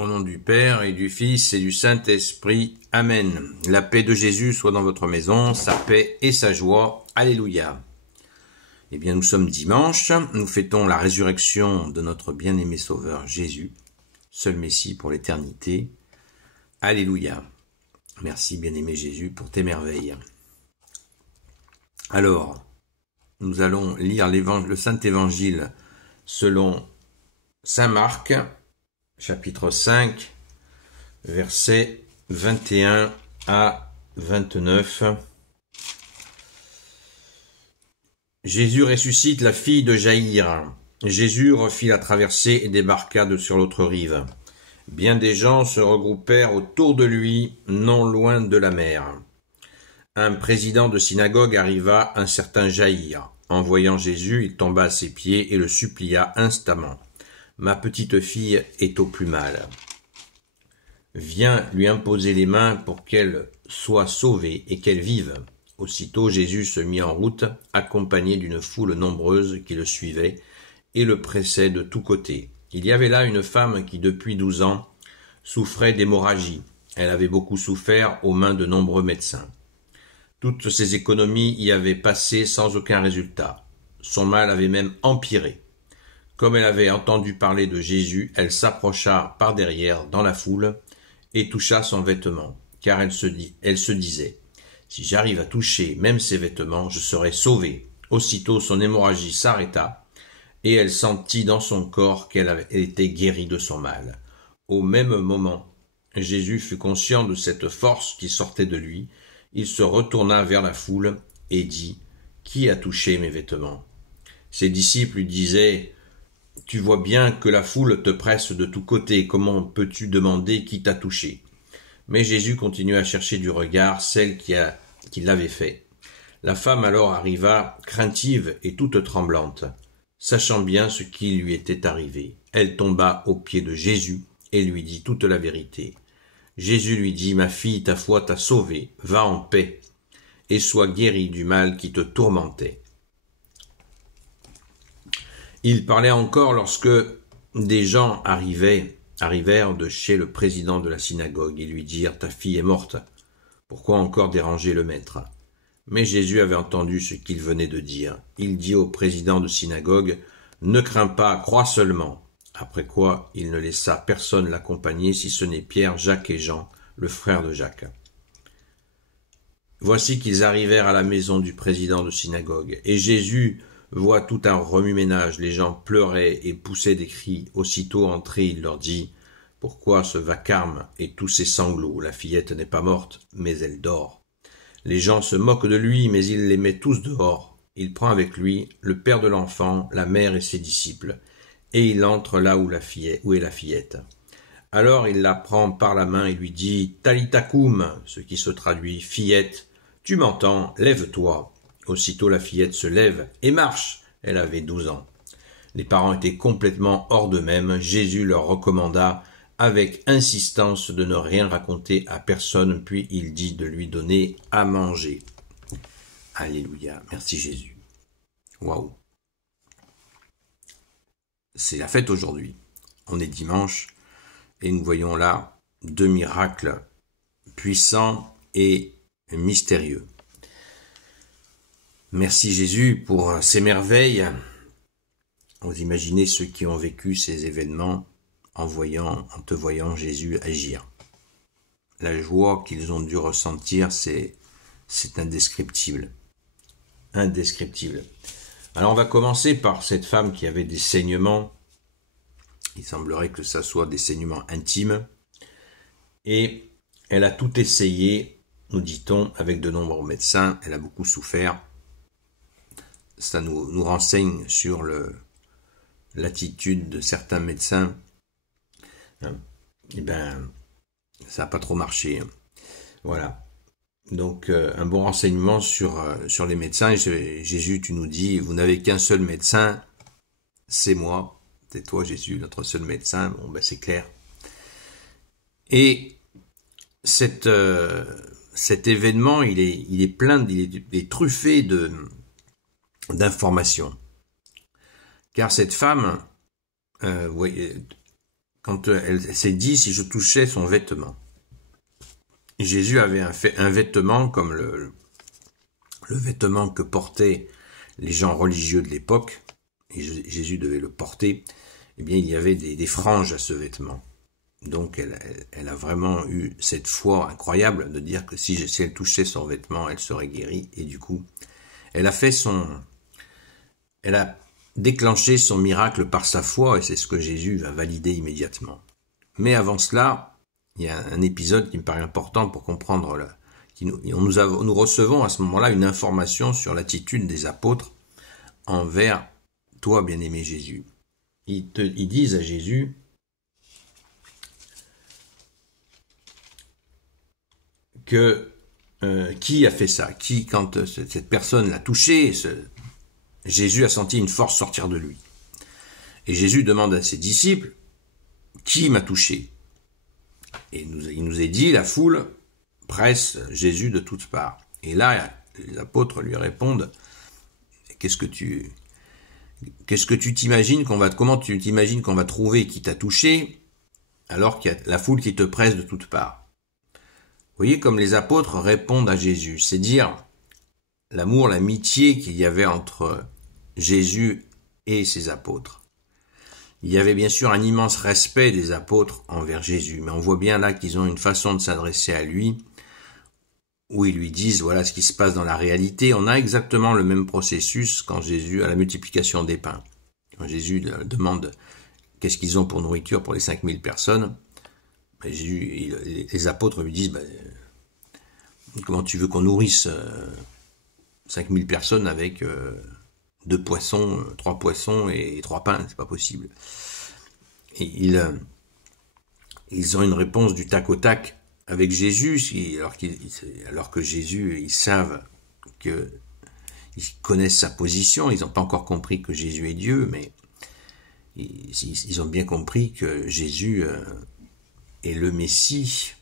Au nom du Père et du Fils et du Saint-Esprit. Amen. La paix de Jésus soit dans votre maison, sa paix et sa joie. Alléluia. Eh bien, nous sommes dimanche, nous fêtons la résurrection de notre bien-aimé Sauveur Jésus, seul Messie pour l'éternité. Alléluia. Merci, bien-aimé Jésus, pour tes merveilles. Alors, nous allons lire le Saint-Évangile selon Saint Marc, chapitre 5, versets 21 à 29. Jésus ressuscite la fille de Jaïr. Jésus refit la traversée et débarqua sur l'autre rive. Bien des gens se regroupèrent autour de lui, non loin de la mer. Un président de synagogue arriva, un certain Jaïr. En voyant Jésus, il tomba à ses pieds et le supplia instamment. « Ma petite fille est au plus mal. Viens lui imposer les mains pour qu'elle soit sauvée et qu'elle vive. » Aussitôt Jésus se mit en route, accompagné d'une foule nombreuse qui le suivait et le pressait de tous côtés. Il y avait là une femme qui, depuis 12 ans, souffrait d'hémorragie. Elle avait beaucoup souffert aux mains de nombreux médecins. Toutes ses économies y avaient passé sans aucun résultat. Son mal avait même empiré. Comme elle avait entendu parler de Jésus, elle s'approcha par derrière dans la foule et toucha son vêtement, car elle se disait « Si j'arrive à toucher même ses vêtements, je serai sauvée. » Aussitôt son hémorragie s'arrêta et elle sentit dans son corps qu'elle était guérie de son mal. Au même moment, Jésus fut conscient de cette force qui sortait de lui. Il se retourna vers la foule et dit « Qui a touché mes vêtements ?» Ses disciples lui disaient « Tu vois bien que la foule te presse de tous côtés, comment peux-tu demander qui t'a touché ?» Mais Jésus continua à chercher du regard celle qui l'avait fait. La femme alors arriva, craintive et toute tremblante, sachant bien ce qui lui était arrivé. Elle tomba aux pieds de Jésus et lui dit toute la vérité. Jésus lui dit « Ma fille, ta foi t'a sauvée, va en paix, et sois guérie du mal qui te tourmentait. » Il parlait encore lorsque des gens arrivèrent de chez le président de la synagogue et lui dirent « Ta fille est morte, pourquoi encore déranger le maître ?» Mais Jésus avait entendu ce qu'il venait de dire. Il dit au président de synagogue « Ne crains pas, crois seulement. » Après quoi, il ne laissa personne l'accompagner si ce n'est Pierre, Jacques et Jean, le frère de Jacques. Voici qu'ils arrivèrent à la maison du président de synagogue, et Jésus voit tout un remue-ménage, les gens pleuraient et poussaient des cris. Aussitôt entré, il leur dit « Pourquoi ce vacarme et tous ces sanglots? La fillette n'est pas morte, mais elle dort. » Les gens se moquent de lui, mais il les met tous dehors. Il prend avec lui le père de l'enfant, la mère et ses disciples, et il entre là où est la fillette. Alors il la prend par la main et lui dit « Talita koum », ce qui se traduit « Fillette, tu m'entends, lève-toi ». Aussitôt la fillette se lève et marche. Elle avait 12 ans. Les parents étaient complètement hors d'eux-mêmes. Jésus leur recommanda avec insistance de ne rien raconter à personne, puis il dit de lui donner à manger. Alléluia. Merci Jésus. Waouh. C'est la fête aujourd'hui. On est dimanche et nous voyons là 2 miracles puissants et mystérieux. Merci Jésus pour ces merveilles. Vous imaginez ceux qui ont vécu ces événements en te voyant Jésus agir. La joie qu'ils ont dû ressentir, c'est indescriptible. Indescriptible. Alors on va commencer par cette femme qui avait des saignements. Il semblerait que ça soit des saignements intimes. Et elle a tout essayé, nous dit-on, avec de nombreux médecins. Elle a beaucoup souffert. Ça nous renseigne sur l'attitude de certains médecins. Eh bien, ça n'a pas trop marché. Voilà. Donc, un bon renseignement sur les médecins. Jésus, tu nous dis, vous n'avez qu'un seul médecin, c'est moi. C'est toi, Jésus, notre seul médecin. Bon, ben c'est clair. Et cet événement, il est truffé d'informations. Car cette femme, quand elle s'est dit si je touchais son vêtement. Jésus avait un vêtement comme le vêtement que portaient les gens religieux de l'époque, et Jésus devait le porter. Eh bien, il y avait des franges à ce vêtement. Donc, elle a vraiment eu cette foi incroyable de dire que si elle touchait son vêtement, elle serait guérie. Et du coup, elle a déclenché son miracle par sa foi, et c'est ce que Jésus va valider immédiatement. Mais avant cela, il y a un épisode qui me paraît important pour comprendre nous recevons à ce moment-là une information sur l'attitude des apôtres envers toi, bien-aimé Jésus. Ils disent à Jésus que qui a fait ça? Qui, quand cette personne l'a touché, Jésus a senti une force sortir de lui. Et Jésus demande à ses disciples, qui m'a touché? Et il nous est dit, la foule presse Jésus de toutes parts. Et là, les apôtres lui répondent, qu'est-ce que tu t'imagines comment tu t'imagines qu'on va trouver qui t'a touché alors qu'il y a la foule qui te presse de toutes parts? Vous voyez comme les apôtres répondent à Jésus, c'est dire l'amour, l'amitié qu'il y avait entre Jésus et ses apôtres. Il y avait bien sûr un immense respect des apôtres envers Jésus, mais on voit bien là qu'ils ont une façon de s'adresser à lui, où ils lui disent voilà ce qui se passe dans la réalité. On a exactement le même processus quand Jésus, à la multiplication des pains. Quand Jésus demande qu'est-ce qu'ils ont pour nourriture pour les 5000 personnes, les apôtres lui disent comment tu veux qu'on nourrisse 5000 personnes avec 2 poissons, 3 poissons et 3 pains, c'est pas possible. Et ils ont une réponse du tac au tac avec Jésus, alors que Jésus, ils savent qu'ils connaissent sa position, ils n'ont pas encore compris que Jésus est Dieu, mais ils ont bien compris que Jésus est le Messie,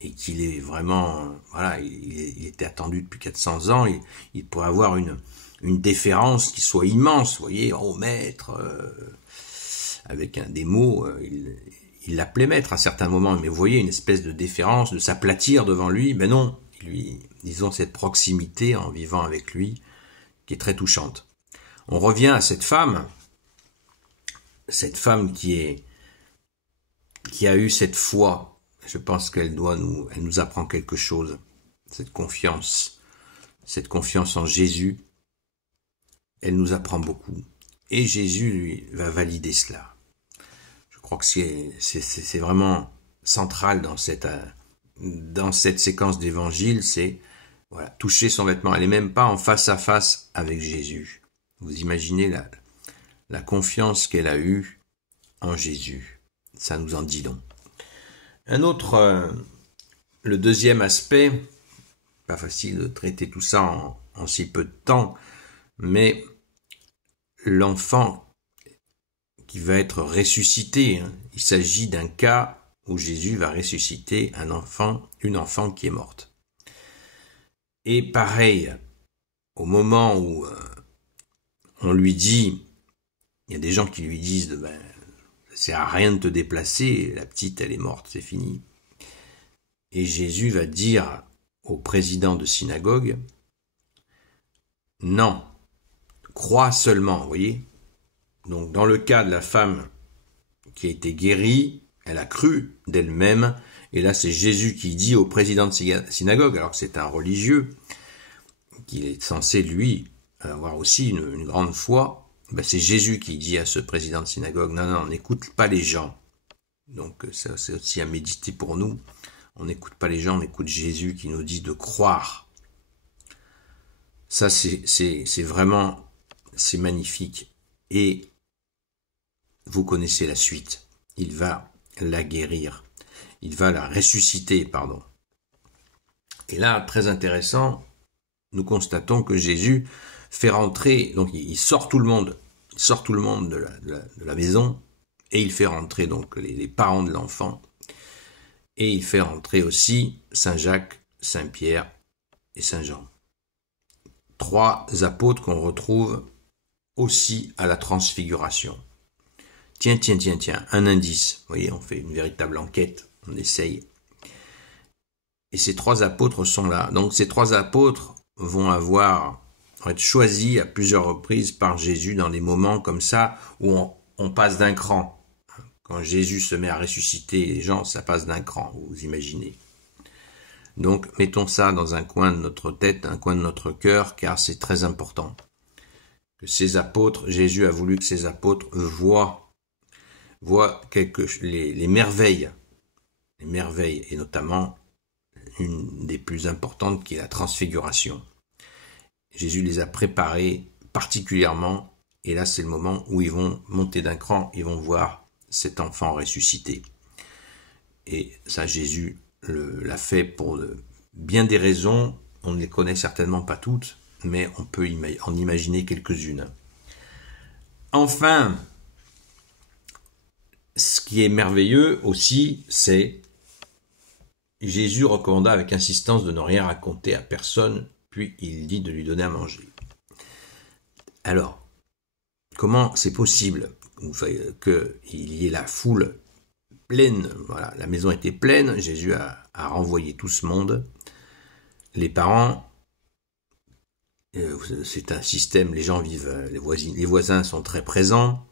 et qu'il est vraiment, voilà, il était attendu depuis 400 ans, il pourrait avoir une déférence qui soit immense, vous voyez, oh maître, avec des mots, il l'appelait maître à certains moments, mais vous voyez une espèce de déférence, de s'aplatir devant lui, ben non, ils ont cette proximité en vivant avec lui, qui est très touchante. On revient à cette femme qui a eu cette foi. Je pense qu'elle nous apprend quelque chose, cette confiance en Jésus, elle nous apprend beaucoup. Et Jésus, lui, va valider cela. Je crois que c'est vraiment central dans cette séquence d'évangile, c'est voilà, toucher son vêtement. Elle n'est même pas en face à face avec Jésus. Vous imaginez la confiance qu'elle a eue en Jésus. Ça nous en dit long. Un autre, le deuxième aspect, pas facile de traiter tout ça en si peu de temps, mais l'enfant qui va être ressuscité, il s'agit d'un cas où Jésus va ressusciter une enfant qui est morte. Et pareil, au moment où on lui dit, il y a des gens qui lui disent ça sert à rien de te déplacer, la petite elle est morte, c'est fini. Et Jésus va dire au président de synagogue, non, crois seulement, vous voyez. Donc dans le cas de la femme qui a été guérie, elle a cru d'elle-même, et là c'est Jésus qui dit au président de synagogue, alors que c'est un religieux, qui est censé lui avoir aussi une grande foi, c'est Jésus qui dit à ce président de synagogue, non, n'écoute pas les gens. Donc ça, c'est aussi à méditer pour nous. On n'écoute pas les gens, on écoute Jésus qui nous dit de croire. Ça, c'est vraiment, c'est magnifique. Et vous connaissez la suite. Il va la guérir. Il va la ressusciter, pardon. Et là, très intéressant, nous constatons que Jésus fait rentrer, donc il sort tout le monde de la maison, et il fait rentrer donc les parents de l'enfant, et il fait rentrer aussi Saint Jacques, Saint Pierre et Saint Jean. 3 apôtres qu'on retrouve aussi à la transfiguration. Tiens, un indice. Vous voyez, on fait une véritable enquête, on essaye. Et ces 3 apôtres sont là. Donc ces 3 apôtres vont être choisis à plusieurs reprises par Jésus dans des moments comme ça où on passe d'un cran. Quand Jésus se met à ressusciter les gens, ça passe d'un cran, vous imaginez. Donc mettons ça dans un coin de notre tête, un coin de notre cœur, car c'est très important. Que ces apôtres, Jésus a voulu que ces apôtres voient les merveilles, et notamment une des plus importantes qui est la transfiguration. Jésus les a préparés particulièrement, et là c'est le moment où ils vont monter d'un cran, ils vont voir cet enfant ressuscité. Et ça, Jésus l'a fait pour bien des raisons, on ne les connaît certainement pas toutes, mais on peut en imaginer quelques-unes. Enfin, ce qui est merveilleux aussi, c'est Jésus recommanda avec insistance de ne rien raconter à personne, puis il dit de lui donner à manger. Alors, comment c'est possible qu'il y ait la foule pleine, voilà, la maison était pleine, Jésus a renvoyé tout ce monde. Les parents, c'est un système, les gens vivent, les voisins sont très présents,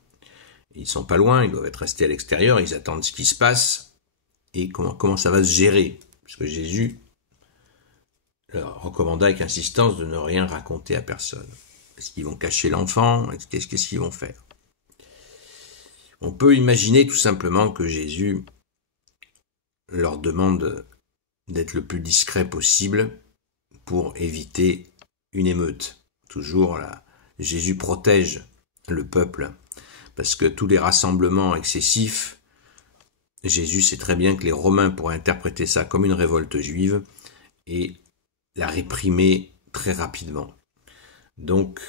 ils sont pas loin, ils doivent être restés à l'extérieur, ils attendent ce qui se passe, et comment ça va se gérer, parce que Jésus leur recommanda avec insistance de ne rien raconter à personne. Est-ce qu'ils vont cacher l'enfant? Qu'est-ce qu'ils vont faire? On peut imaginer tout simplement que Jésus leur demande d'être le plus discret possible pour éviter une émeute. Toujours là, Jésus protège le peuple parce que tous les rassemblements excessifs, Jésus sait très bien que les Romains pourraient interpréter ça comme une révolte juive et la réprimer très rapidement. Donc,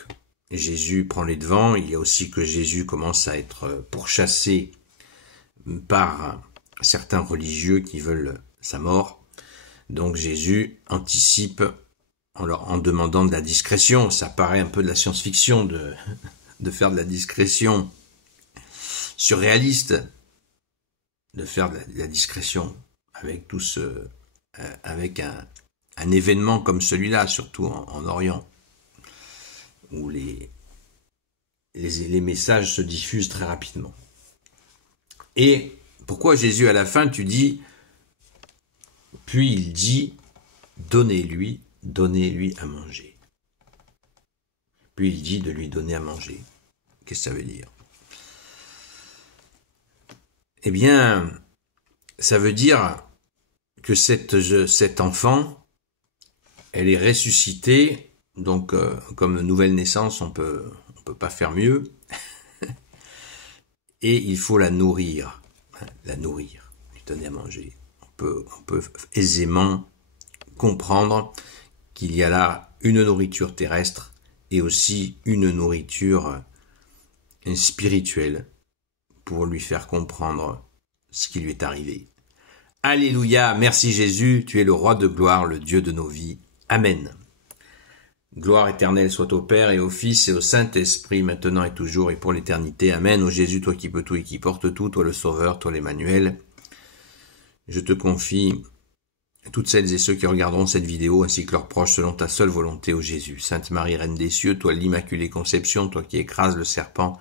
Jésus prend les devants. Il y a aussi que Jésus commence à être pourchassé par certains religieux qui veulent sa mort. Donc Jésus anticipe en demandant de la discrétion. Ça paraît un peu de la science-fiction de faire de la discrétion surréaliste, de faire de la discrétion avec avec un événement comme celui-là, surtout en Orient, où les messages se diffusent très rapidement. Et pourquoi Jésus à la fin, tu dis, puis il dit, donnez-lui à manger. Puis il dit de lui donner à manger. Qu'est-ce que ça veut dire? Eh bien, ça veut dire que cet enfant, elle est ressuscitée. Donc, comme nouvelle naissance, on peut pas faire mieux. Et il faut la nourrir, lui donner à manger. On peut aisément comprendre qu'il y a là une nourriture terrestre et aussi une nourriture spirituelle pour lui faire comprendre ce qui lui est arrivé. Alléluia, merci Jésus, tu es le roi de gloire, le Dieu de nos vies. Amen. Gloire éternelle soit au Père et au Fils et au Saint-Esprit, maintenant et toujours et pour l'éternité. Amen. Ô Jésus, toi qui peux tout et qui portes tout, toi le Sauveur, toi l'Emmanuel, je te confie toutes celles et ceux qui regarderont cette vidéo ainsi que leurs proches selon ta seule volonté, ô Jésus. Sainte Marie, Reine des cieux, toi l'Immaculée Conception, toi qui écrases le serpent,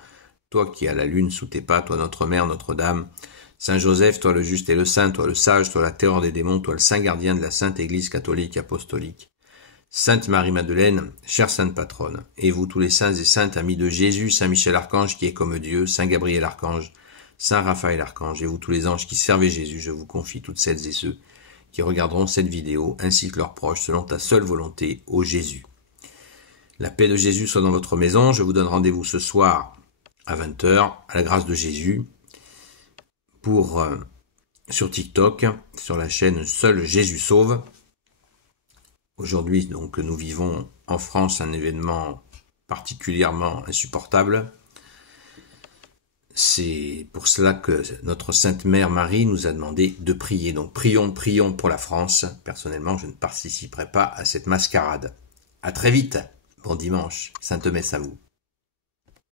toi qui as la lune sous tes pas, toi notre Mère, Notre-Dame, Saint Joseph, toi le juste et le saint, toi le sage, toi la terreur des démons, toi le saint gardien de la Sainte Église catholique apostolique. Sainte Marie-Madeleine, chère sainte patronne, et vous tous les saints et saintes amis de Jésus, Saint Michel Archange qui est comme Dieu, Saint Gabriel Archange, Saint Raphaël Archange, et vous tous les anges qui servez Jésus, je vous confie toutes celles et ceux qui regarderont cette vidéo, ainsi que leurs proches, selon ta seule volonté, ô Jésus. La paix de Jésus soit dans votre maison, je vous donne rendez-vous ce soir à 20h, à la grâce de Jésus, sur TikTok, sur la chaîne Seul Jésus Sauve. Aujourd'hui, donc, nous vivons en France un événement particulièrement insupportable. C'est pour cela que notre Sainte Mère Marie nous a demandé de prier. Donc, prions pour la France. Personnellement, je ne participerai pas à cette mascarade. À très vite. Bon dimanche. Sainte Messe à vous.